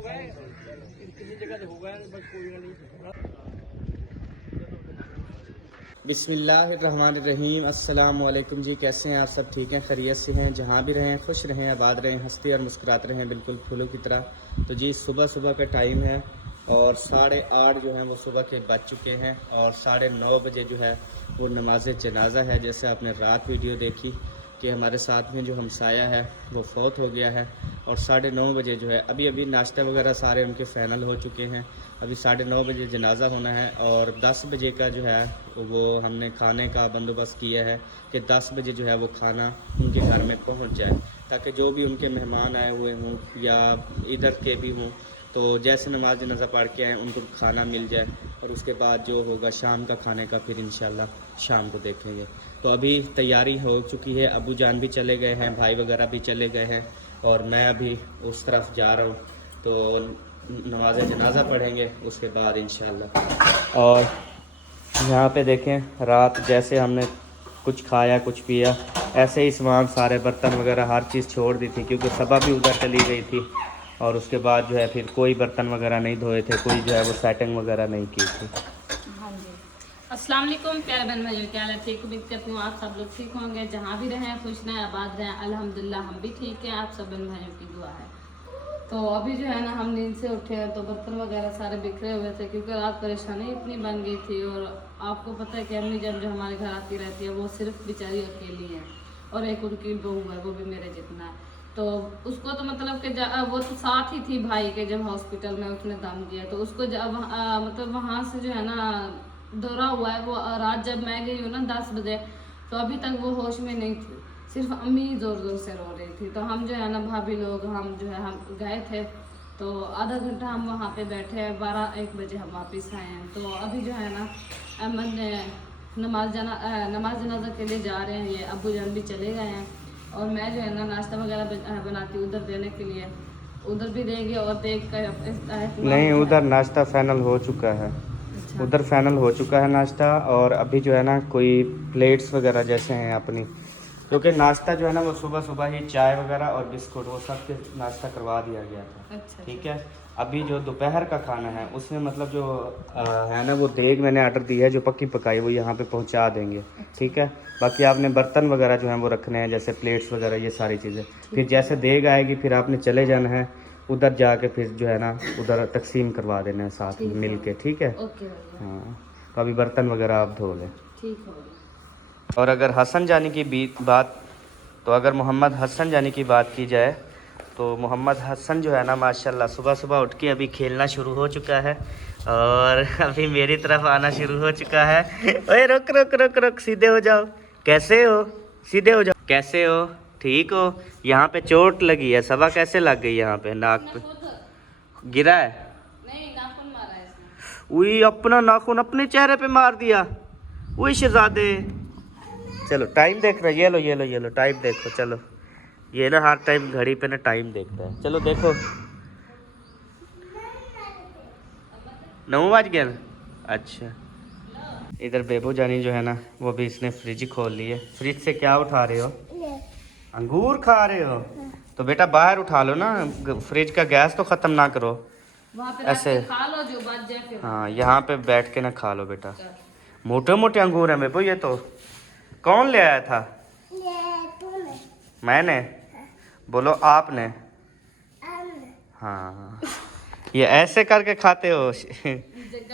गए, किसी जगह से हो गए, बस कोई नहीं। बिस्मिल्लाहिर्रहमानिर्रहीम। अस्सलाम वालेकुम जी, कैसे हैं आप? सब ठीक हैं, खैरियत से हैं? जहाँ भी रहें खुश रहें, आबाद रहें, हंसते और मुस्कुराते रहें, बिल्कुल फूलों की तरह। तो जी सुबह सुबह का टाइम है और 8:30 जो है वो सुबह के बज चुके हैं और 9:30 बजे जो है वो नमाज जनाजा है। जैसे आपने रात वीडियो देखी कि हमारे साथ में जो हमसाया है वो फौत हो गया है और 9:30 बजे जो है अभी अभी नाश्ता वगैरह सारे उनके फ़ाइनल हो चुके हैं। अभी 9:30 बजे जनाजा होना है और 10 बजे का जो है वो हमने खाने का बंदोबस्त किया है कि 10 बजे जो है वो खाना उनके घर में पहुंच जाए, ताकि जो भी उनके मेहमान आए हुए हों या इधर के भी हों तो जैसे नमाज जनाजा पढ़ के आए उनको खाना मिल जाए और उसके बाद जो होगा शाम का खाने का फिर इंशाल्लाह शाम को देखेंगे। तो अभी तैयारी हो चुकी है, अबू जान भी चले गए हैं, भाई वगैरह भी चले गए हैं और मैं अभी उस तरफ जा रहा हूँ। तो नमाज जनाजा पढ़ेंगे उसके बाद इंशाल्लाह। और यहाँ पे देखें रात जैसे हमने कुछ खाया कुछ पिया, ऐसे ही सामान सारे बर्तन वगैरह हर चीज़ छोड़ दी थी क्योंकि सबा भी उधर चली गई थी और उसके बाद जो है फिर कोई बर्तन वगैरह नहीं धोए थे, कोई जो है वो सेटिंग वगैरह नहीं की थी। हाँ जी, अस्सलाम वालेकुम प्यारे बहन भाइयों, क्या हाल है? ठीक उम्मीद करती हूँ आप सब लोग ठीक होंगे, जहाँ भी रहें खुश रहें, आबाद रहें। अल्हम्दुलिल्लाह हम भी ठीक हैं, आप सब बहन भाइयों की दुआ है। तो अभी जो है ना हम नींद से उठे हैं तो बर्तन वगैरह सारे बिखरे हुए थे क्योंकि रात परेशानी इतनी बन गई थी। और आपको पता है कि अम्मी जब जो हमारे घर आती रहती है वो सिर्फ बेचारी अकेली है और एक उनकी बहू है, वो भी मेरे जितना है। तो उसको तो मतलब कि वो तो साथ ही थी भाई के, जब हॉस्पिटल में उसने दम दिया तो उसको जब मतलब वहाँ से जो है ना दौरा हुआ है वो रात जब मैं गई हूँ ना 10 बजे, तो अभी तक वो होश में नहीं थी, सिर्फ अम्मी जोर जोर से रो रही थी। तो हम जो है ना भाभी लोग हम जो है हम गए थे तो आधा घंटा हम वहाँ पे बैठे, 12-1 बजे हम वापस आए हैं। तो अभी जो है ना अहमद ने नमाज जनाजा के लिए जा रहे हैं, ये अबू जान भी चले गए हैं और मैं जो है ना नाश्ता वगैरह बनाती हूँ उधर देने के लिए, उधर भी देंगे और देख कर नहीं, उधर नाश्ता फाइनल हो चुका है, अच्छा। उधर फाइनल हो चुका है नाश्ता। और अभी जो है ना कोई प्लेट्स वगैरह जैसे हैं अपनी, क्योंकि नाश्ता जो है ना वो सुबह सुबह ही चाय वगैरह और बिस्कुट वो सब के नाश्ता करवा दिया गया था। अच्छा, ठीक है, अभी जो दोपहर का खाना है उसमें मतलब जो है ना वो देग मैंने ऑर्डर दी है जो पक्की पकाई वो यहाँ पे पहुँचा देंगे। अच्छा। ठीक है, बाकी आपने बर्तन वगैरह जो हैं वो रखने हैं, जैसे प्लेट्स वगैरह ये सारी चीज़ें। फिर जैसे देग आएगी फिर आपने चले जाना है उधर जाके फिर जो है ना उधर तकसीम करवा देना है साथ में मिल के। ठीक है, ओके भैया, हाँ, तो अभी बर्तन वगैरह आप धो लें। ठीक हो गया। और अगर हसन जानी की बात, तो अगर मोहम्मद हसन जानी की बात की जाए तो मोहम्मद हसन जो है ना माशाल्लाह सुबह सुबह उठ के अभी खेलना शुरू हो चुका है और अभी मेरी तरफ आना शुरू हो चुका है। ओए रुक रुक रुक रुक, सीधे हो जाओ। कैसे हो? सीधे हो जाओ। कैसे हो? ठीक हो? यहाँ पे चोट लगी है, सबा कैसे लग गई? यहाँ पे नाक पे गिरा है? नहीं, नाखून मारा है इसने। उई, अपना नाखून अपने चेहरे पे मार दिया। उई शहजादे, चलो टाइम देख रहा है, ये लो टाइम देखो। चलो ये ना हर टाइम घड़ी पे ना टाइम देखता है। चलो देखो 9 बज गया ना। अच्छा, इधर बेबू जानी जो है ना वो भी इसने फ्रिज खोल ली है। फ्रिज से क्या उठा रहे हो? अंगूर खा रहे हो? तो बेटा बाहर उठा लो ना, फ्रिज का गैस तो ख़त्म ना करो वहाँ पे ऐसे। रख के खा लो, जो बच जाए फिर। हाँ, यहाँ पे बैठ के ना खा लो बेटा। मोटे मोटे अंगूर हैं बेबू ये तो। कौन ले आया था? मैंने? बोलो आपने। हाँ, ये ऐसे करके खाते हो?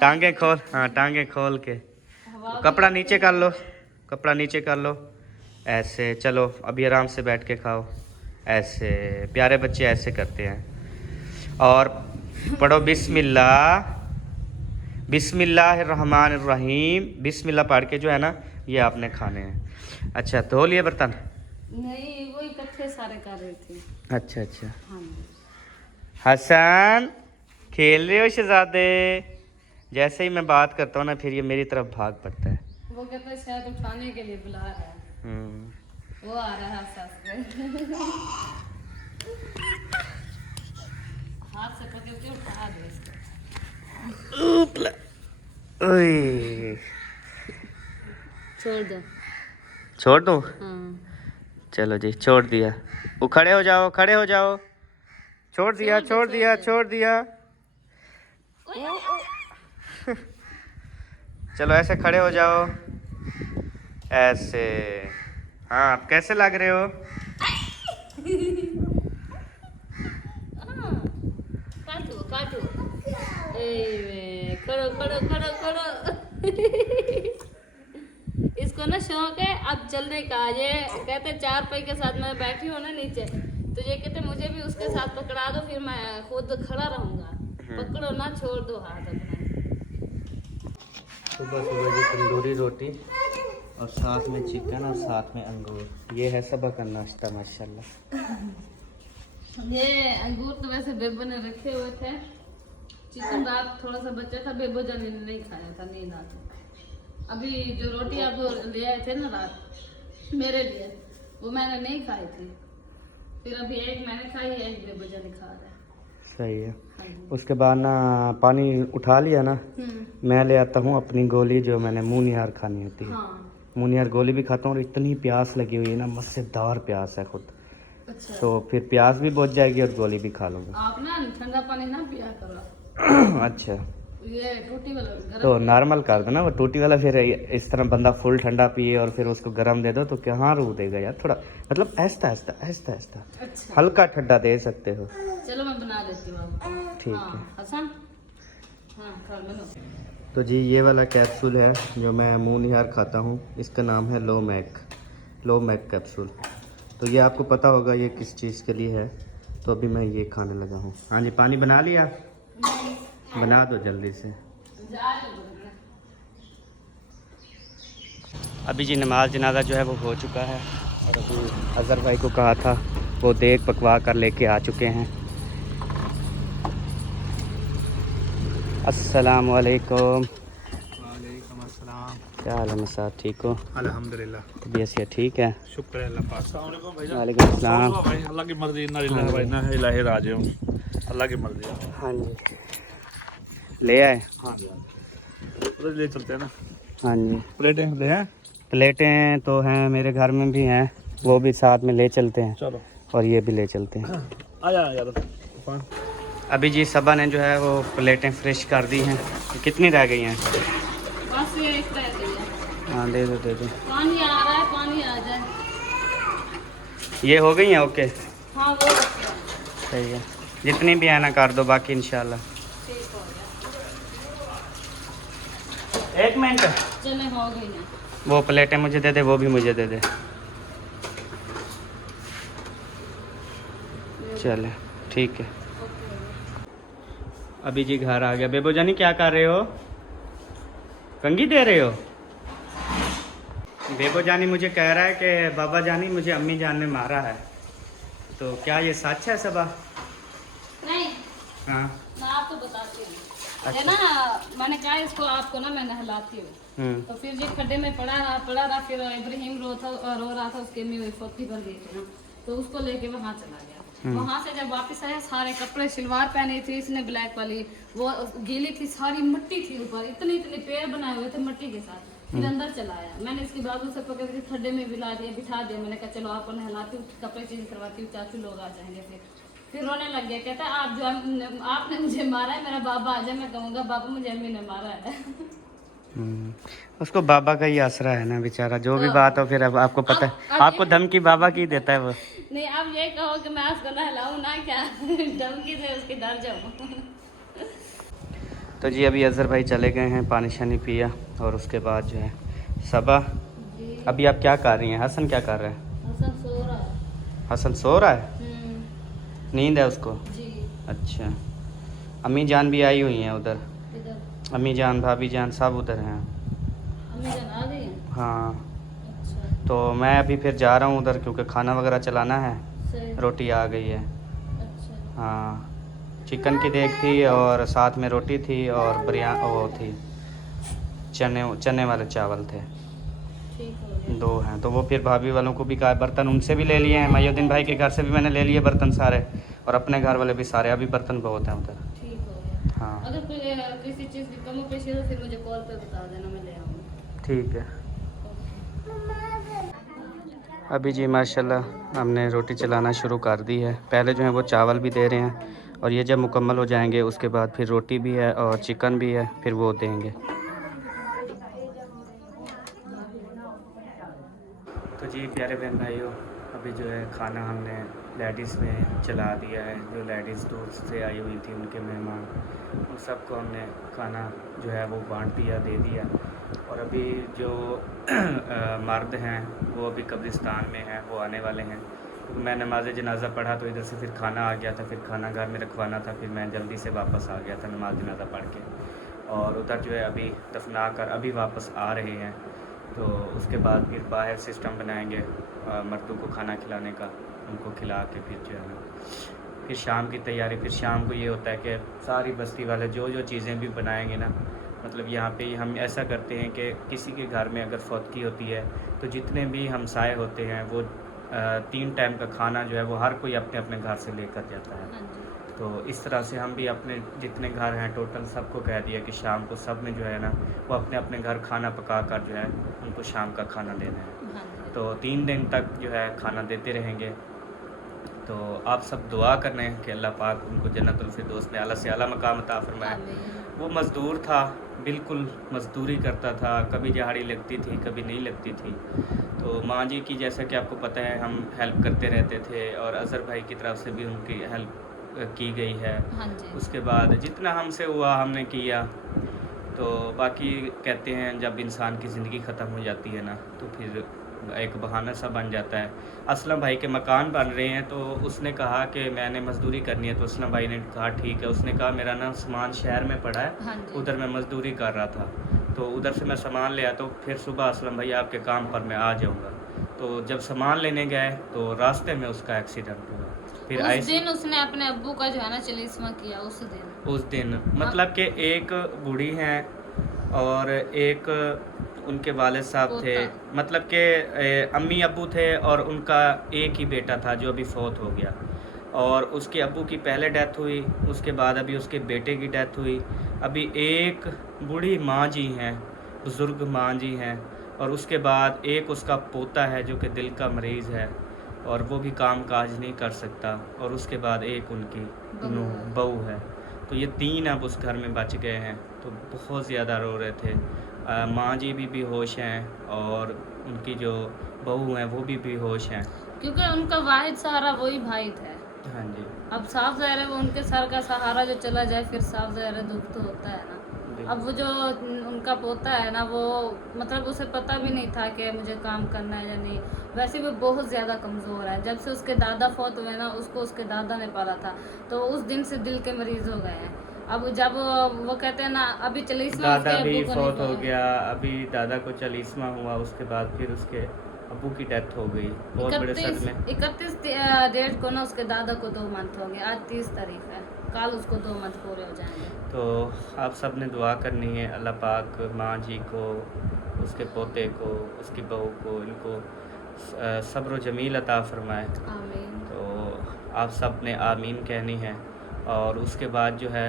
टांगे खोल, हाँ टांगे खोल के। कपड़ा नीचे कर लो, कपड़ा नीचे कर लो ऐसे। चलो अभी आराम से बैठ के खाओ ऐसे, प्यारे बच्चे ऐसे करते हैं। और पढ़ो बिस्मिल्लाह, बिस्मिल्लाहिर्रहमानिर्रहीम। बिस्मिल्लाह पढ़ के जो है ना ये आपने खाने हैं। अच्छा, धो लिए बर्तन? नहीं, वो इकट्ठे सारे कर रही थी। अच्छा अच्छा। हाँ जी। हसन, खेल रहे हो शहजादे? जैसे ही मैं बात करता हूँ ना फिर ये मेरी तरफ भाग पड़ता है। वो कहता है शायद उठाने के लिए बुला रहा है, वो आ रहा है सास के। हाथ से पकड़ के उठा दो इसको। उपला, ओए, छोड़ दो। छोड़ दूँ? हाँ। चलो जी छोड़ दिया। वो खड़े हो जाओ, खड़े हो जाओ। छोड़ दिया, छोड़ दिया, छोड़ दिया। चलो ऐसे खड़े हो जाओ, ऐसे। हाँ, आप कैसे लग रहे हो? काटो काटो, करो करो करो करो। इसको ना शौक है अब चलने का। ये कहते 4 पाई के साथ मैं बैठी हूँ ना नीचे, तो ये कहते मुझे भी उसके साथ पकड़ा दो, फिर मैं खुद खड़ा रहूंगा। पकड़ो ना, छोड़ दो हाथ अपना। सुबह सुबह जी तंदूरी रोटी और साथ में चिकन और साथ में अंगूर। ये है सुबह का नाश्ता माशाल्लाह। ये अंगूर तो वैसे बेबो ने रखे हुए थे। चिकन रात थोड़ा सा बचा था, बेबो जान ने नहीं खाया था, नींद आती। अभी जो रोटी आप ले आए थे ना रात मेरे लिए, वो मैंने नहीं खाई थी। फिर अभी एक मैंने खाई है, एक बेबो जान खा रहा है। सही है। उसके बाद ना पानी उठा लिया ना, मैं ले आता हूँ अपनी गोली जो मैंने मुनिहार खानी होती है। हाँ। मुनिहार गोली भी खाता हूँ और इतनी प्यास लगी हुई है ना, मज़ेदार प्यास है खुद। अच्छा। तो फिर प्यास भी बुझ जाएगी और गोली भी खा लूँगा। आप ना ठंडा पानी ना पिया करो। अच्छा, ये टूटी वाला गरम तो नॉर्मल कर दो ना वो टूटी वाला। फिर इस तरह बंदा फुल ठंडा पिए और फिर उसको गर्म दे दो तो कहाँ रूह देगा यार। थोड़ा मतलब ऐसा ऐसा ऐसा ऐसा अच्छा। हल्का ठंडा दे सकते हो। चलो मैं बना देती हूँ आपको। ठीक हाँ, है। हसन। हाँ, खा लो। तो जी ये वाला कैप्सूल है जो मैं मुनिहार खाता हूँ, इसका नाम है लो मैक कैप्सूल। तो ये आपको पता होगा ये किस चीज़ के लिए है, तो अभी मैं ये खाने लगा हूँ। हाँ जी, पानी बना लिया? बना दो जल्दी से। अभी जी नमाज जनाजा जो है वो हो चुका है और अभी अज़हर भाई को कहा था वो देग पकवा कर लेके आ चुके हैं। अस्सलाम वालेकुम। वालेकुम अस्सलाम। क्या हाल है मसाद, ठीक हो? अल्हम्दुलिल्लाह, तबीयत से ठीक है? शुक्र है अल्लाह पाक। अस्सलाम वालेकुम भैया। वालेकुम अस्सलाम। भाई अल्लाह की मर्जी, इन्ना लिल्लाहि व इन्ना इलैहि राजिऊन। अल्लाह की मर्जी है। हाँ जी, ले आए? हाँ जी, उधर ले चलते हैं ना। हाँ जी, प्लेटें ले हैं? प्लेटें तो हैं मेरे घर में भी हैं, वो भी साथ में ले चलते हैं चलो और ये भी ले चलते हैं। आया यार तूफान। अभी जी सबा ने जो है वो प्लेटें फ्रेश कर दी हैं। कितनी रह गई हैं? बस ये एक रह गई है। हाँ दे दो दे दो। पानी आ रहा है, पानी आ जाए। ये हो गई हैं? ओके, हाँ वो रखे हैं। सही है। जितनी भी है ना कर दो, बाकी इंशाल्लाह। ठीक हो गया। एक मिनट, चले हो गई ना। वो प्लेटें मुझे दे दे, वो भी मुझे दे दे। चले ठीक है। अभी जी घर आ गया। बेबो जानी क्या कर रहे हो? कंघी दे रहे हो? बेबो जानी मुझे कह रहा है कि बाबा जानी मुझे अम्मी जान ने मारा है, तो क्या ये सच है सबा? नहीं, हाँ। मैं आपको बताती हूँ। अच्छा। ये ना मैंने कहा इसको आपको ना मैं नहलाती हूँ। तो फिर ये खड्डे में पड़ा रहा। फिर इब्राहिम रो रहा था, उसके में फोती पर गई थी ना, तो उसको लेके वहाँ चला गया। वहाँ से जब वापस आया, सारे कपड़े शलवार पहने थी इसने ब्लैक वाली, वो गीली थी, सारी मिट्टी थी ऊपर, इतने पैर बनाए हुए थे मिट्टी के साथ। फिर अंदर चला आया। मैंने इसकी बाजू से पकड़ के खड्डे में बिठा दिया। मैंने कहा चलो आपको नहलाती हूँ, कपड़े चेंज करवाती हूँ, चाचू लोग आ जाएंगे। फिर रोने लग गया, कहता है आपने मुझे मारा है, मेरा बाबा आ जाए मैं कहूँगा बाबा मुझे अम्मी ने मारा है। उसको बाबा का ही आसरा है ना बेचारा, जो भी बात हो। फिर अब आपको पता है, आपको धमकी बाबा की देता है वो। नहीं, आप ये कहो कि मैं उसको नहलाऊं ना, क्या धमकी से उसके डर जाऊं। तो जी अभी अजहर भाई चले गए हैं, पानी शानी पिया और उसके बाद जो है सबा। अभी आप क्या कर रही हैं? हसन क्या कर रहा है? हसन सो रहा है। हसन सो रहा है? नींद है उसको? जी। अच्छा। अम्मी जान भी आई हुई हैं उधर? इधर अम्मी जान भाभी जान सब उधर हैं? अम्मी जान आ गई हैं? हाँ। अच्छा। तो मैं अभी फिर जा रहा हूँ उधर, क्योंकि खाना वगैरह चलाना है। सही। रोटी आ गई है। अच्छा। हाँ, चिकन की देग थी और साथ में रोटी थी और वो थी चने वाले चावल थे। ठीक हो गया। 2 हैं, तो वो फिर भाभी वालों को भी कहा, बर्तन उनसे भी ले लिए हैं, मयुद्दीन भाई के घर से भी मैंने ले लिए बर्तन सारे, और अपने घर वाले भी सारे। अभी बर्तन बहुत हैं उधर। ठीक हो गया। हाँ अगर कोई किसी चीज़ की कमी पेशी हो फिर मुझे कॉल पे बता देना, मैं ले आऊँगी। ठीक है। अभी जी माशाल्लाह हमने रोटी चलाना शुरू कर दी है। पहले जो है वो चावल भी दे रहे हैं और ये जब मुकम्मल हो जाएंगे उसके बाद फिर रोटी भी है और चिकन भी है, फिर वो देंगे। तो जी प्यारे बहन भाइयों, अभी जो है खाना हमने लेडीज़ में चला दिया है। जो लेडीज़ दूर से आई हुई थी, उनके मेहमान, उन सबको हमने खाना जो है वो बांट दिया, दे दिया। और अभी जो मर्द हैं वो अभी कब्रिस्तान में हैं, वो आने वाले हैं। तो मैं नमाज जनाज़ा पढ़ा तो इधर से फिर खाना आ गया था, फिर खाना घर में रखवाना था, फिर मैं जल्दी से वापस आ गया था नमाज जनाज़ा पढ़ के। और उधर जो है अभी दफना कर अभी वापस आ रहे हैं। तो उसके बाद फिर बाहर सिस्टम बनाएंगे मर्दों को खाना खिलाने का, उनको खिला के फिर जो है ना फिर शाम की तैयारी। फिर शाम को ये होता है कि सारी बस्ती वाले जो जो चीज़ें भी बनाएंगे ना, मतलब यहाँ पे हम ऐसा करते हैं कि किसी के घर में अगर फौतगी होती है तो जितने भी हमसाए होते हैं वो 3 टाइम का खाना जो है वो हर कोई अपने अपने घर से लेकर जाता है। हाँ जी। तो इस तरह से हम भी अपने जितने घर हैं टोटल सबको कह दिया कि शाम को सब में जो है ना वो अपने अपने घर खाना पका कर जो है उनको शाम का खाना देना है। हाँ जी। तो 3 दिन तक जो है खाना देते रहेंगे। तो आप सब दुआ करना है कि अल्लाह पाक उनको जन्नतुल फिरदौस में आला से आला मकाम अता फरमाए। आमीन। वो मज़दूर था, बिल्कुल मज़दूरी करता था, कभी दिहाड़ी लगती थी कभी नहीं लगती थी। तो माँ जी की जैसा कि आपको पता है हम हेल्प करते रहते थे और अज़हर भाई की तरफ से भी उनकी हेल्प की गई है। हाँ जी। उसके बाद जितना हमसे हुआ हमने किया। तो बाकी कहते हैं जब इंसान की ज़िंदगी ख़त्म हो जाती है ना तो फिर एक बहाना सा बन जाता है। असलम भाई के मकान बन रहे हैं तो उसने कहा कि मैंने मज़दूरी करनी है, तो असलम भाई ने कहा ठीक है। उसने कहा मेरा ना सामान शहर में पड़ा है, हाँ जी। उधर मैं मज़दूरी कर रहा था, तो उधर से मैं सामान ले आता, तो फिर सुबह असलम भाई आपके काम पर मैं आ जाऊँगा। तो जब सामान लेने गए तो रास्ते में उसका एक्सीडेंट हुआ। फिर उस दिन उसने अपने अब्बू का जो है ना चलिस्मा किया उस दिन। मतलब कि एक बूढ़ी हैं और एक उनके वालिद साहब थे, पोता। मतलब कि अम्मी अब्बू थे और उनका एक ही बेटा था जो अभी फौत हो गया। और उसके अब्बू की पहले डेथ हुई, उसके बाद अभी उसके बेटे की डेथ हुई। अभी एक बूढ़ी माँ जी हैं, बुज़ुर्ग माँ जी हैं, और उसके बाद एक उसका पोता है जो कि दिल का मरीज़ है और वो भी काम काज नहीं कर सकता। और उसके बाद एक उनकी बहू है। तो ये 3 अब उस घर में बच गए हैं। तो बहुत ज़्यादा रो रहे थे। माँ जी भी बेहोश हैं और उनकी जो बहू हैं वो भी बेहोश हैं। क्योंकि उनका वाहिद सहारा वही भाई था। हाँ जी। अब साफ ज़ाहिर है वो उनके सर का सहारा जो चला जाए फिर साफ ज़ाहिर है दुख तो होता है ना। अब वो जो उनका पोता है ना वो मतलब उसे पता भी नहीं था कि मुझे काम करना है या नहीं। वैसे भी बहुत ज़्यादा कमज़ोर है। जब से उसके दादा फौत हुए ना उसको उसके दादा ने पाला था, तो उस दिन से दिल के मरीज़ हो गए हैं। अब जब वो कहते हैं ना अभी चलीसवा दादा भी फौत हो गया, अभी दादा को चालीसवां हुआ, उसके बाद फिर उसके अब्बू की डेथ हो गई। बहुत बड़े सदमे। 31 डेट को ना उसके दादा को 2 मंथ हो गए। आज 30 तारीख है, कल उसको 2 मंथ पूरे हो जाएंगे। तो आप सब ने दुआ करनी है अल्लाह पाक माँ जी को, उसके पोते को, उसकी बहू को, इनको सब्र जमील अता फरमाए। आमीन। तो आप सब ने आमीन कहनी है। और उसके बाद जो है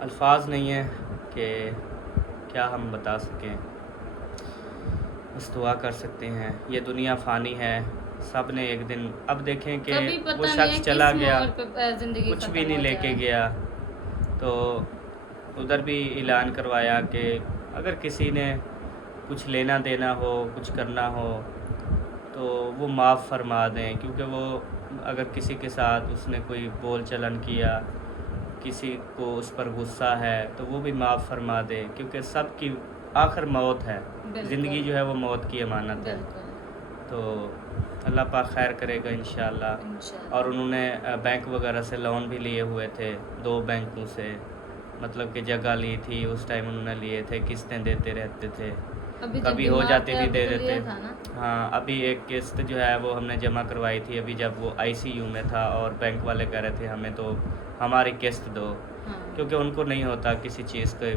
अल्फाज नहीं है कि क्या हम बता सकें, बस दुआ कर सकते हैं। ये दुनिया फ़ानी है, सब ने एक दिन, अब देखें कि वो शख्स चला गया, कुछ भी नहीं लेके गया। तो उधर भी ऐलान करवाया कि अगर किसी ने कुछ लेना देना हो, कुछ करना हो तो वो माफ़ फरमा दें, क्योंकि वो अगर किसी के साथ उसने कोई बोल चलन किया, किसी को उस पर गुस्सा है तो वो भी माफ़ फरमा दे, क्योंकि सब की आखिर मौत है। ज़िंदगी जो है वो मौत की अमानत है। तो अल्लाह पाक खैर करेगा इंशाअल्लाह। और उन्होंने बैंक वगैरह से लोन भी लिए हुए थे, 2 बैंकों से, मतलब कि जगह ली थी उस टाइम उन्होंने लिए थे, किस्तें देते रहते थे, कभी हो जाती थी दे देते। हाँ, अभी एक किस्त जो है वो हमने जमा करवाई थी अभी जब वो ICU में था, और बैंक वाले कह रहे थे हमें तो हमारी किस्त दो। हाँ। क्योंकि उनको नहीं होता किसी चीज़ का,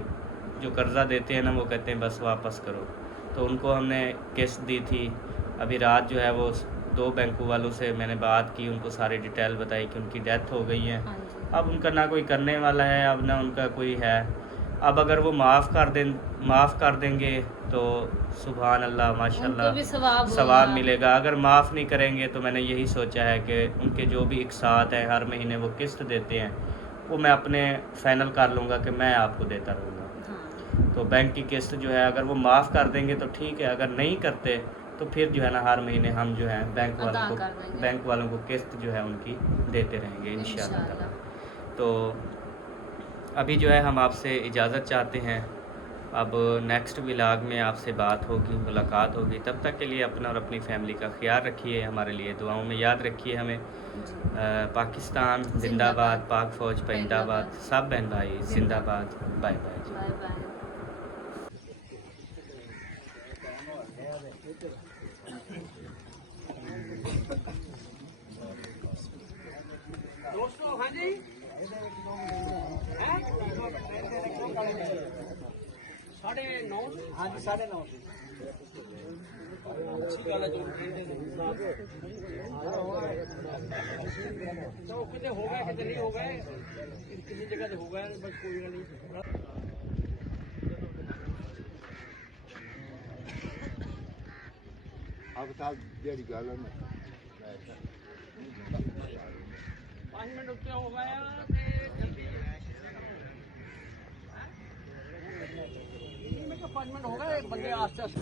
जो कर्ज़ा देते हैं ना वो कहते हैं बस वापस करो। तो उनको हमने किस्त दी थी। अभी रात जो है वो 2 बैंकों वालों से मैंने बात की, उनको सारी डिटेल बताई कि उनकी डेथ हो गई है। हाँ जी। अब उनका ना कोई करने वाला है, अब ना उनका कोई है। अब अगर वो माफ़ कर देंगे तो सुभान अल्लाह माशाल्लाह उनको भी सवाब मिलेगा। अगर माफ़ नहीं करेंगे तो मैंने यही सोचा है कि उनके जो भी इकसात हैं हर महीने वो किस्त देते हैं वो मैं अपने फ़ाइनल कर लूँगा कि मैं आपको देता रहूँगा। हाँ। तो बैंक की किस्त जो है अगर वो माफ़ कर देंगे तो ठीक है, अगर नहीं करते तो फिर जो है ना हर महीने हम जो है बैंक वालों को किस्त जो है उनकी देते रहेंगे इंशाअल्लाह। तो अभी जो है हम आपसे इजाज़त चाहते हैं। अब नेक्स्ट व्लॉग में आपसे बात होगी, मुलाकात होगी। तब तक के लिए अपना और अपनी फैमिली का ख्याल रखिए, हमारे लिए दुआओं में याद रखिए हमें। पाकिस्तान जिंदाबाद, पाक फ़ौज परिंदाबाद, सब बहन भाई जिंदाबाद। Bye bye. Bye bye. दोस्तों हाँ जी, साढ़े नौ, हाँ जी 9:30। अच्छी गल है जो तो कितने हो गए कितने नहीं हो गए, किसी जगह से हो गए, बस कोई गल नहीं। अब साल जेडी गल है 5 मिनट उत्ते हो गए जल्दी 5 मिनट हो गए, बंदे आस्ते आस्ते